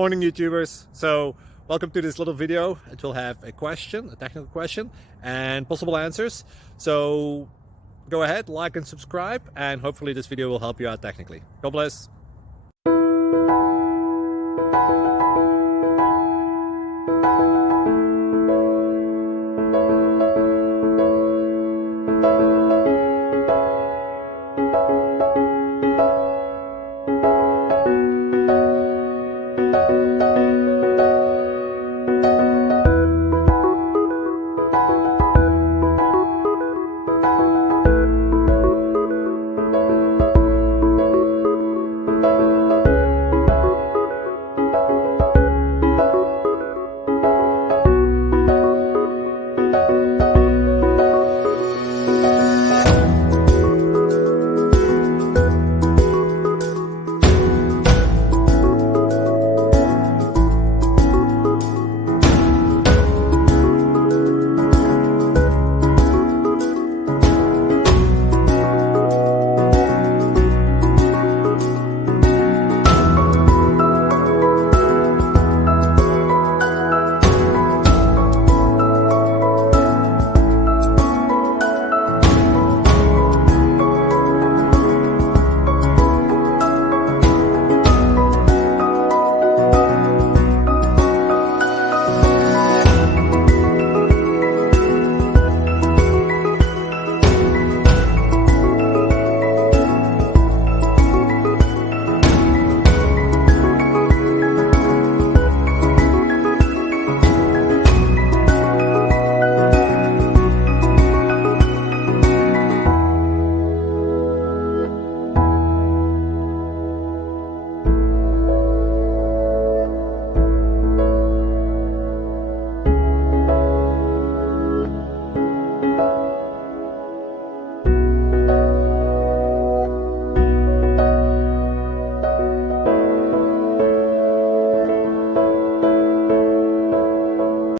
Morning, YouTubers. So welcome to this little video. It will have a question, a technical question, and possible answers. So go ahead, like and subscribe, and hopefully this video will help you out technically. God bless.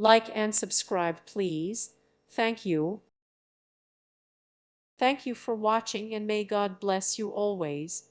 Like and subscribe, please. Thank you. Thank you for watching, and may God bless you always.